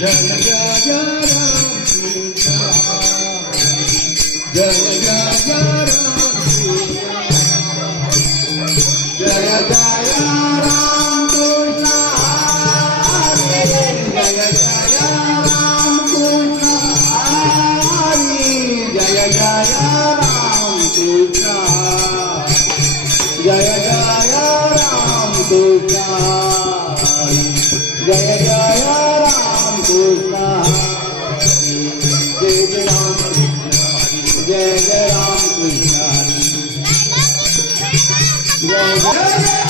जय जय राम कृष्ण जय जय राम जय जय राम कृष्ण जय जय राम कृष्ण जय जय राम कृष्ण जय जय राम कृष्ण जय जय राम कृष्ण जय जय राम कृष्ण जय जय राम कृष्ण जय जय